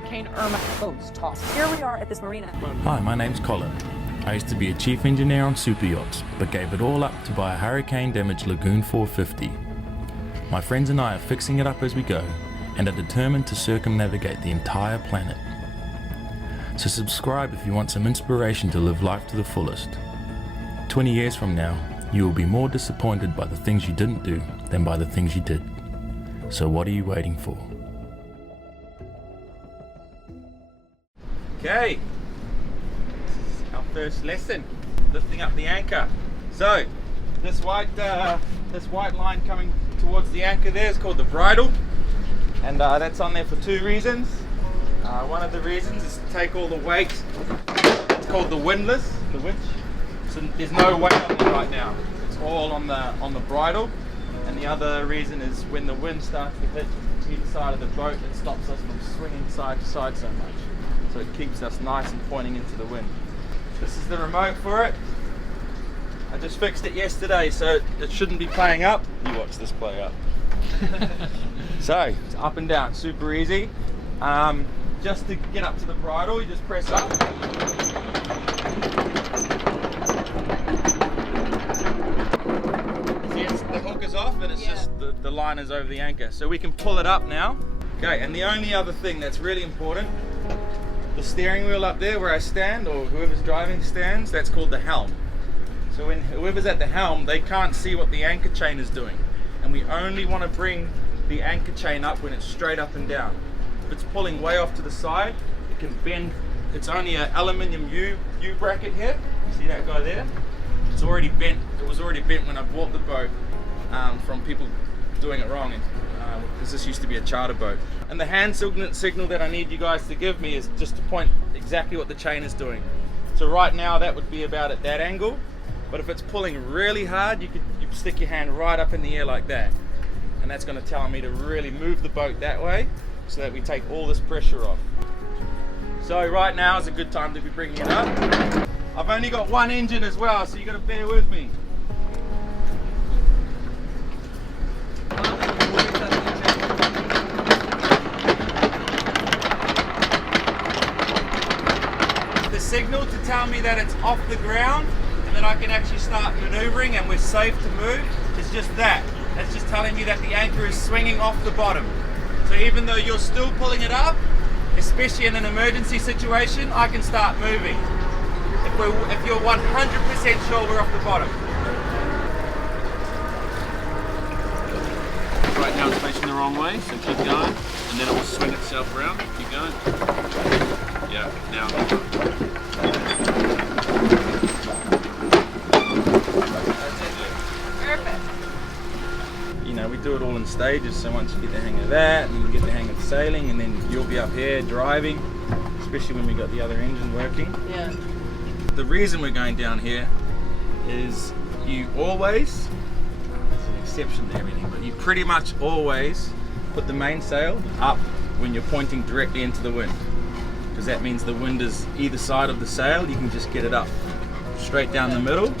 Hurricane Irma boats tossed. Here we are at this marina. Hi, my name's Colin. I used to be a chief engineer on super yachts, but gave it all up to buy a hurricane-damaged Lagoon 450. My friends and I are fixing it up as we go, and are determined to circumnavigate the entire planet. So subscribe if you want some inspiration to live life to the fullest. 20 years from now, you will be more disappointed by the things you didn't do than by the things you did. So what are you waiting for? Okay, our first lesson, lifting up the anchor. So this white line coming towards the anchor there is called the bridle, and that's on there for two reasons. One of the reasons is to take all the weight. It's called the windlass, the winch. So there's no weight on there right now. It's all on the bridle. And the other reason is when the wind starts to hit either side of the boat, it stops us from swinging side to side so much. So it keeps us nice and pointing into the wind. This is the remote for it. I just fixed it yesterday, so it shouldn't be playing up. You watch this play up. So it's up and down, super easy. Just to get up to the bridle, you just press up. See, the hook is off and it's just the line is over the anchor. So we can pull it up now. Okay, and the only other thing that's really important, the steering wheel up there where I stand, or whoever's driving stands, that's called the helm. So when whoever's at the helm, they can't see what the anchor chain is doing. And we only want to bring the anchor chain up when it's straight up and down. If it's pulling way off to the side, it can bend. It's only an aluminium U bracket here. See that guy there? It's already bent. It was already bent when I bought the boat from people doing it wrong, because this used to be a charter boat. And the hand signal that I need you guys to give me is just to point exactly what the chain is doing. So right now that would be about at that angle, but if it's pulling really hard, you could stick your hand right up in the air like that, and that's going to tell me to really move the boat that way so that we take all this pressure off. So right now is a good time to be bringing it up. I've only got one engine as well, so you got to bear with me. Signal to tell me that it's off the ground and that I can actually start maneuvering and we're safe to move is just that. That's just telling me that the anchor is swinging off the bottom. So even though you're still pulling it up, especially in an emergency situation, I can start moving. If you're 100% sure we're off the bottom. Right now it's facing the wrong way, so keep going, and then it will swing itself around. Keep going. Yeah, now. Perfect. You know, we do it all in stages, so once you get the hang of that, and you get the hang of sailing, and then you'll be up here driving, especially when we got the other engine working. Yeah. The reason we're going down here is you always, there's an exception to everything, but you pretty much always put the mainsail up when you're pointing directly into the wind. Because that means the wind is either side of the sail, you can just get it up straight down the middle.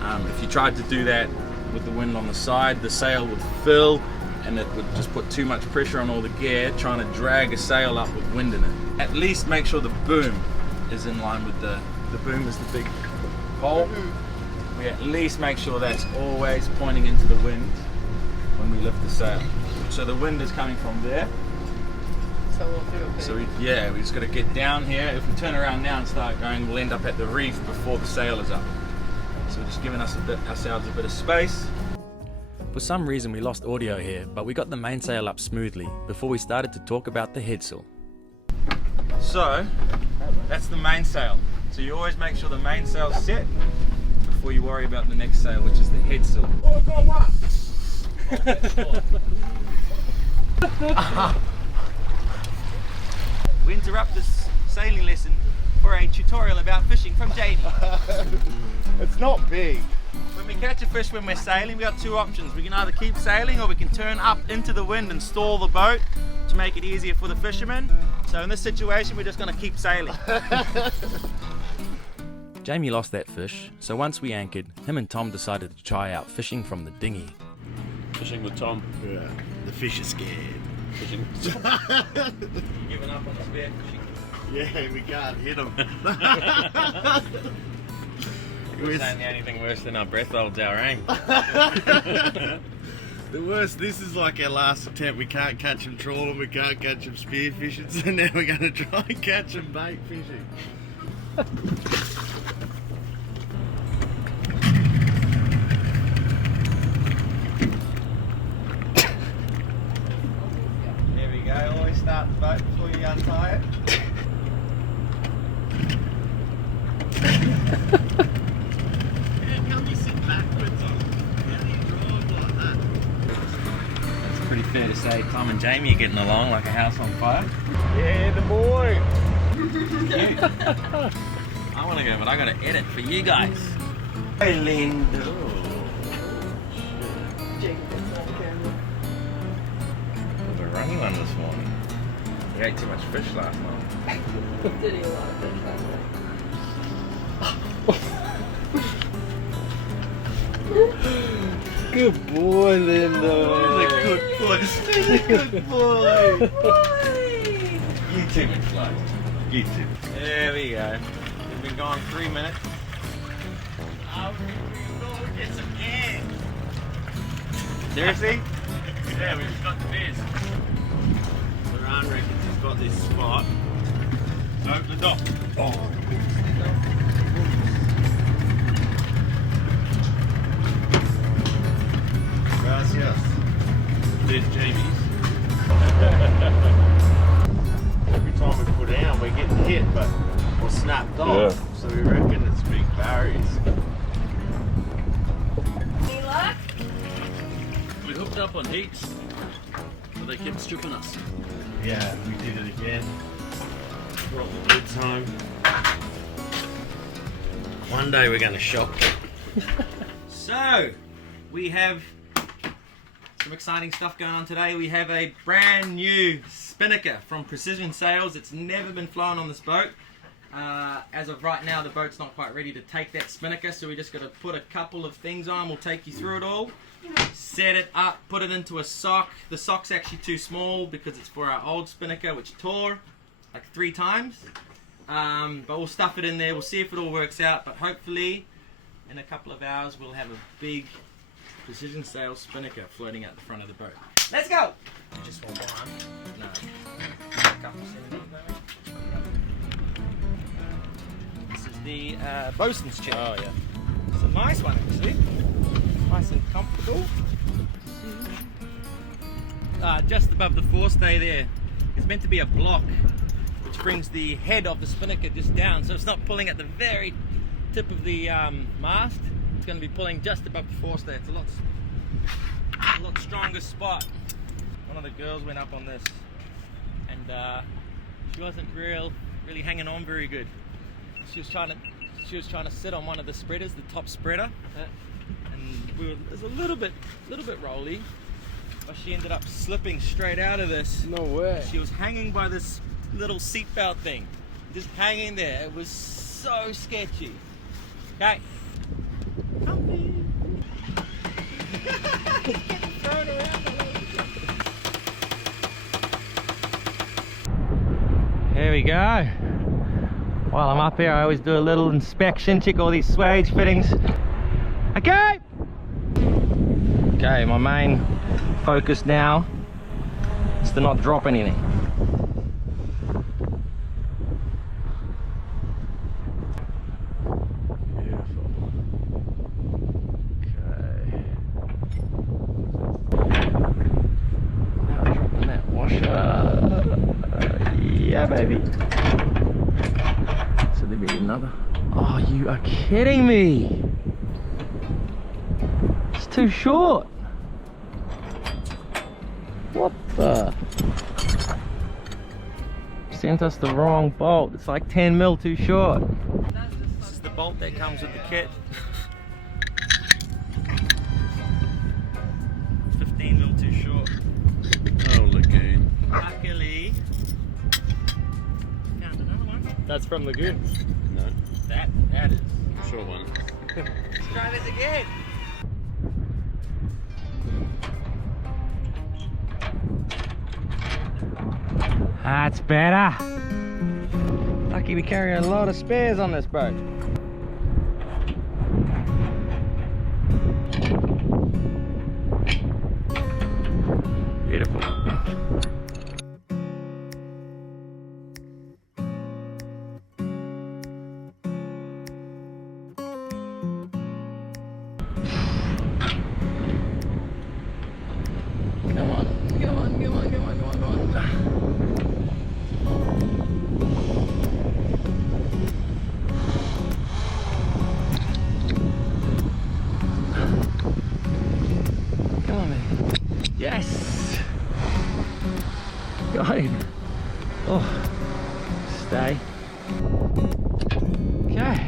If you tried to do that with the wind on the side, the sail would fill and it would just put too much pressure on all the gear trying to drag a sail up with wind in it. At least make sure the boom is in line with the boom is the big pole. We at least make sure that's always pointing into the wind when we lift the sail. So the wind is coming from there. So we'll do okay. So we just got to get down here. If we turn around now and start going, we'll end up at the reef before the sail is up. So we're just giving ourselves a bit of space. For some reason we lost audio here, but we got the mainsail up smoothly before we started to talk about the headsail. So that's the mainsail. So you always make sure the mainsail's set before you worry about the next sail, which is the headsail. We interrupt this sailing lesson for a tutorial about fishing from Jamie. It's not big. When we catch a fish when we're sailing, we got two options. We can either keep sailing or we can turn up into the wind and stall the boat to make it easier for the fishermen. So in this situation, we're just going to keep sailing. Jamie lost that fish, so once we anchored, him and Tom decided to try out fishing from the dinghy. Fishing with Tom. Yeah, the fish are scared. Fishing. Giving up. up on the spare fishing. Yeah, we can't hit them. We're saying anything worse than our breath holds our aim. The worst, this is like our last attempt. We can't catch them trawling, we can't catch them spear fishing, so now we're going to try and catch them bait fishing. There we go, always start the boat before you untie it. How come you sit backwards on it? How do you drive like that? It's pretty fair to say Tom and Jamie are getting along like a house on fire. Yeah, the boy. I want to go, but I got to edit for you guys. Hey, Linda. Was a runny one this morning. He ate too much fish last night. Did eat a lot of fish last night. Good boy, Linda. He's a good boy. He's a good boy. You too, McFly. You too. There we go. We've been gone 3 minutes. Oh, we get some air. Seriously? Yeah, we've got the beers. Moran reckons he's got this spot. Open the dock. Oh, gracias. There's Jamie's. Every time we put down, we're getting hit, but or snapped off. Yeah. So we reckon it's big barriers. Any luck? We hooked up on heats, but they kept stripping us. Yeah, we did it again. Brought the goods home. One day we're going to shop them. So, we have some exciting stuff going on today. We have a brand new Spinnaker from Precision Sails. It's never been flown on this boat. As of right now, the boat's not quite ready to take that Spinnaker, so we just got to put a couple of things on. We'll take you through it all. Set it up, put it into a sock. The sock's actually too small because it's for our old Spinnaker, which tore like 3 times. But we'll stuff it in there. We'll see if it all works out. But hopefully, in a couple of hours, we'll have a big Precision Sails Spinnaker floating out the front of the boat. Let's go! Just want one? No. A couple centimeters, maybe. This is the bosun's chair. Oh, yeah. It's a nice one, actually. Nice and comfortable. Just above the forestay there, it's meant to be a block which brings the head of the Spinnaker just down, so it's not pulling at the very tip of the mast. It's going to be pulling just above the forestay. It's a lot stronger spot. One of the girls went up on this, and she wasn't really hanging on very good. She was trying to sit on one of the spreaders, the top spreader, and it was a little bit rolly, but she ended up slipping straight out of this. No way. She was hanging by this little seatbelt thing, just hanging there. It was so sketchy. Okay. Comfy. Thrown around. Here we go. While I'm up here, I always do a little inspection, check all these swage fittings. Okay. Okay, my main focus now is to not drop anything. Beautiful. Okay. Now dropping that washer. Yeah, baby. So there'll be another. Oh, you are kidding me. It's too short. What the? Sent us the wrong bolt. It's like 10 mil too short. This is the bolt that comes with the kit. 15 mil too short. Oh, Lagoon. Luckily, found another one. That's from Lagoon. No, That is. short one. Let's try this again. That's better. Lucky we carry a lot of spares on this boat. Beautiful. Come on, come on, come on, come on, come on, come on. Come on, man. Yes! Got him. Oh, stay. Okay.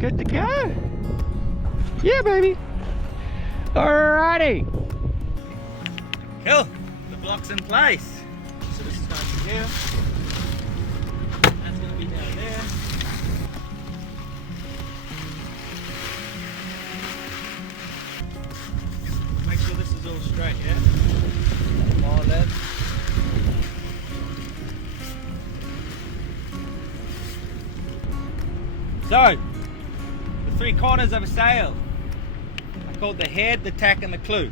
Good to go. Yeah, baby. Alrighty. Cool. The block's in place. So this is going to be here. That's going to be down there. Make sure this is all straight, yeah? More or less. So, the three corners of a sail are called the head, the tack, and the clew.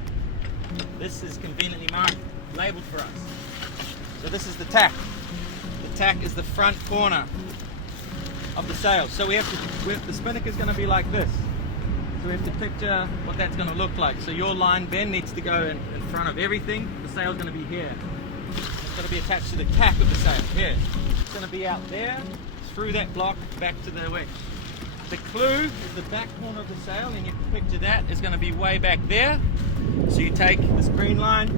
This is conveniently marked, labeled for us. So this is the tack. The tack is the front corner of the sail. So the spinnaker is going to be like this. So we have to picture what that's going to look like. So your line then needs to go in front of everything. The sail's going to be here. It's going to be attached to the tack of the sail, here. It's going to be out there, through that block, back to the wedge. The clew is the back corner of the sail, and you can picture that is going to be way back there. So you take this green line,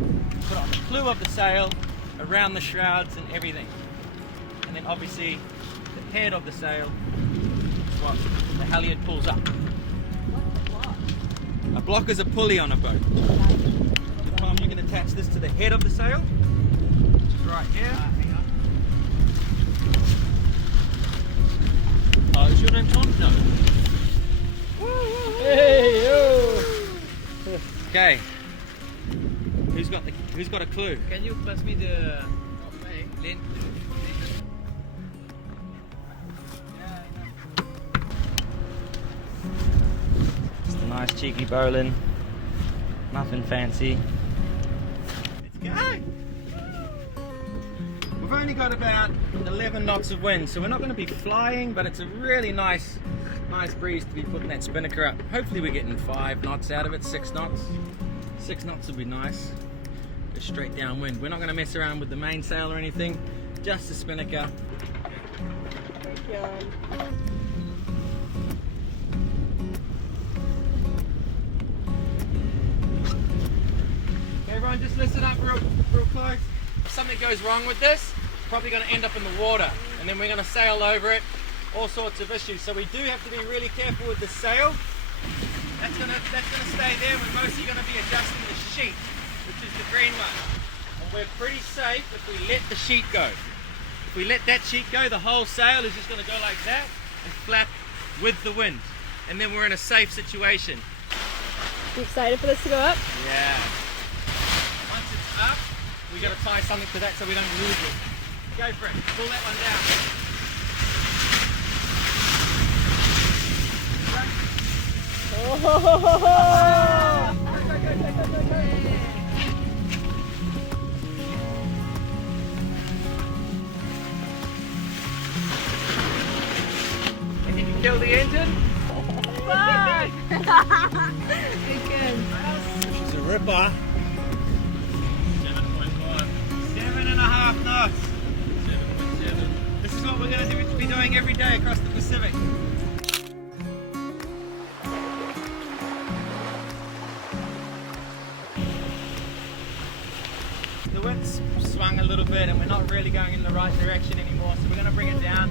put it on the clew of the sail, around the shrouds and everything. And then obviously the head of the sail is what the halyard pulls up. What's a block? A block is a pulley on a boat. Tom, you can attach this to the head of the sail, which is right here. Oh, is your name Tom? No. Hey, yo. Okay. Who's got a clue? Can you pass me the link? Just a nice cheeky bowline. Nothing fancy. Let's go. We've only got about 11 knots of wind, so we're not going to be flying, but it's a really nice breeze to be putting that spinnaker up. Hopefully we're getting 5 knots out of it, 6 knots. 6 knots would be nice. Go straight downwind. We're not going to mess around with the mainsail or anything, just the spinnaker. Okay, everyone, just listen up real close. If something goes wrong with this, it's probably going to end up in the water, and then we're going to sail over it. All sorts of issues. So we do have to be really careful with the sail. That's gonna stay there. We're mostly going to be adjusting the sheet, which is the green one. And we're pretty safe if we let the sheet go. If we let that sheet go, the whole sail is just going to go like that and flap with the wind. And then we're in a safe situation. You excited for this to go up? Yeah. Once it's up, we got to tie something to that so we don't lose it. Go for it. Pull that one down. And you can kill the engine? Fuck! She's a ripper. 7.5. 7.5 knots. 7.7. This is what we're going to be doing every day across the Pacific. The wind's swung a little bit and we're not really going in the right direction anymore, so we're going to bring it down.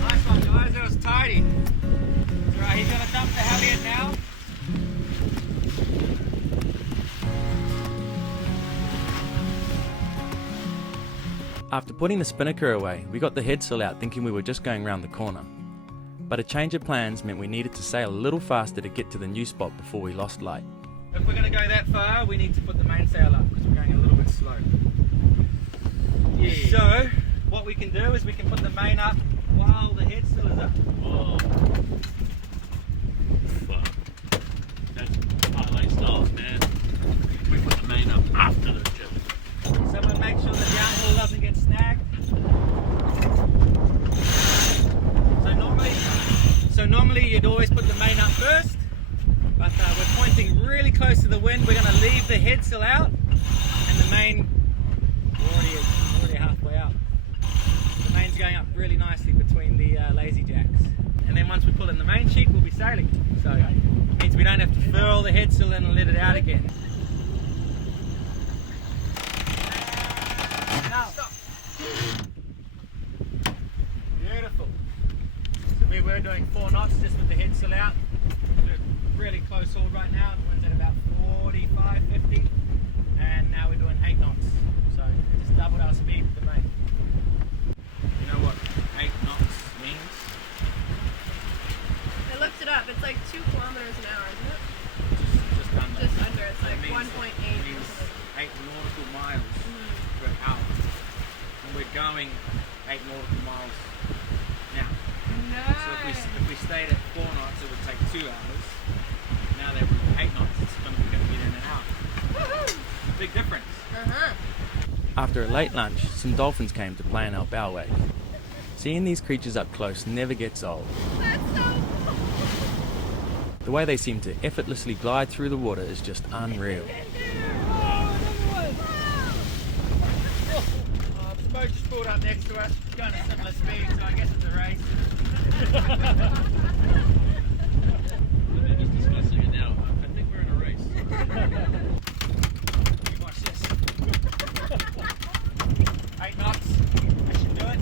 Nice one, guys, that was tidy. Right, he's going to dump the halyard now. After putting the Spinnaker away, we got the headsail out thinking we were just going round the corner. But a change of plans meant we needed to sail a little faster to get to the new spot before we lost light. If we're going to go that far, we need to put the mainsail up because we're going a little bit slow. Yeah. So, what we can do is we can put the main up while the headsail is up. Oh. Fuck. That's parlay styles, man. We put the main up after the jib. Someone make sure the downhaul doesn't get snagged. So normally you'd always put the main up first, but we're pointing really close to the wind. We're going to leave the headsail out, and the main already halfway up. The main's going up really nicely between the lazy jacks. And then once we pull in the main sheet, we'll be sailing. So it means we don't have to furl the headsail in and let it out again. Stop. Beautiful. So we were doing 4 knots just with the headsail out. We're really close haul right now. The wind's at about 45, 50. And now we're doing 8 knots. So we just doubled our speed with the main. You know what 8 knots means? I looked it up. It's like 2 kilometers an hour, isn't it? Just under. Just under. It's like It 1.8 means or something. 8 nautical miles per hour. And we're going 8 nautical miles now. So if we stayed at 4 knots, it would take 2 hours. Now that we're 8 knots, it's going to be in an hour. Big difference. After a late lunch, some dolphins came to play and help our way. Seeing these creatures up close never gets old. The way they seem to effortlessly glide through the water is just unreal. The boat just pulled up next to us. It's going at similar speed, so I guess it's a race. We're just discussing it now. I think we're in a race. Watch this. 8 knots. I should do it.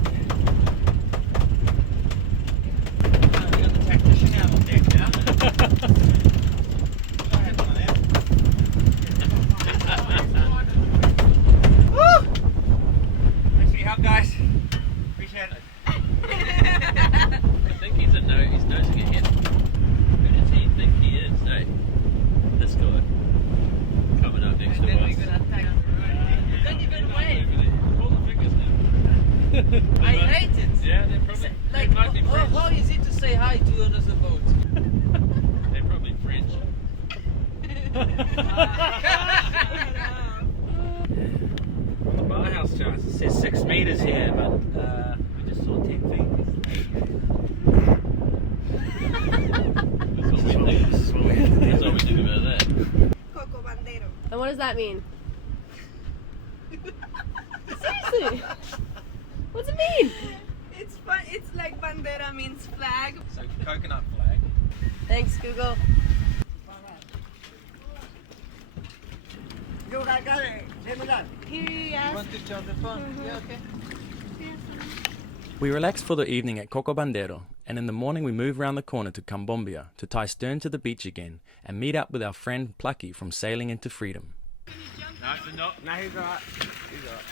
We got the tactician out on deck now. Woo! Thanks for your help, guys. Appreciate it. I think he's nosing ahead. Who does he think he is, eh? This guy. Coming up next to us. Don't even wait. Pull the fingers now. I hate it. Yeah, they're probably Like, they might be French. how is it to say hi to another boat? They're probably French. On the bar house charts, it says 6 meters here, but we just saw 10 feet. That's all we think about that. And what does that mean? Seriously? What's it mean? It's fun. It's like bandera means flag. So coconut flag. Thanks, Google. He asked. Want to charge the phone? Yeah, okay. We relaxed for the evening at Coco Bandero, and in the morning we moved round the corner to Cambombia to tie stern to the beach again and meet up with our friend Plucky from Sailing into Freedom. No, it's not. No, he's alright. He's alright.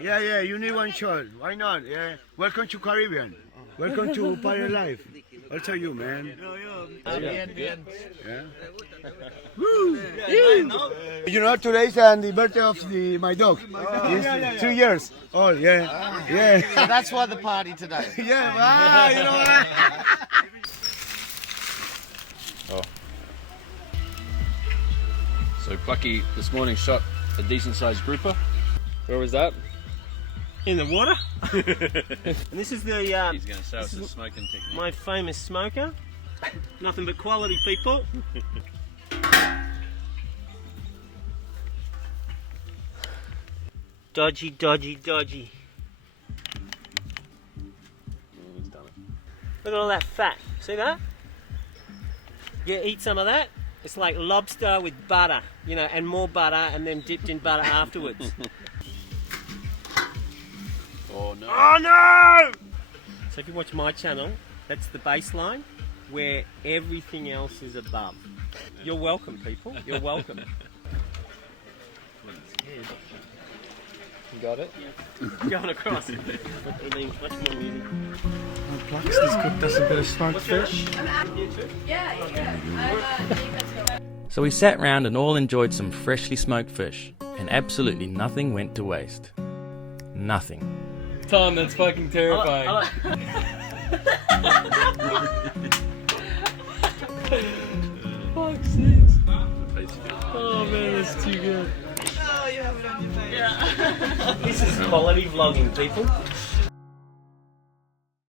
Yeah, you need one shot. Why not? Yeah. Welcome to Caribbean. Welcome to Pirate Life. Also you, man. Bien. Yeah. Woo! You know, today's the birthday of my dog. He's 2 years old. Yeah. So that's why the party today. Yeah. You know what? So Plucky this morning shot a decent sized grouper. Where was that? In the water. And this is the He's going to show us his smoking technique. my famous smoker. Nothing but quality, people. Dodgy. He's done it. Look at all that fat. See that? Yeah, eat some of that. It's like lobster with butter, you know, and more butter, and then dipped in butter afterwards. Oh no. Oh no! So if you watch my channel, that's the baseline where everything else is above. You're welcome, people. You're welcome. You got it? Going across. It means much more music. Plucky's cooked us a bit of smoked fish. So we sat round and all enjoyed some freshly smoked fish, and absolutely nothing went to waste. Nothing. Tom, that's fucking terrifying. Fuck's sakes. Oh man, that's too good. Oh, you have it on your face. This is quality vlogging, people.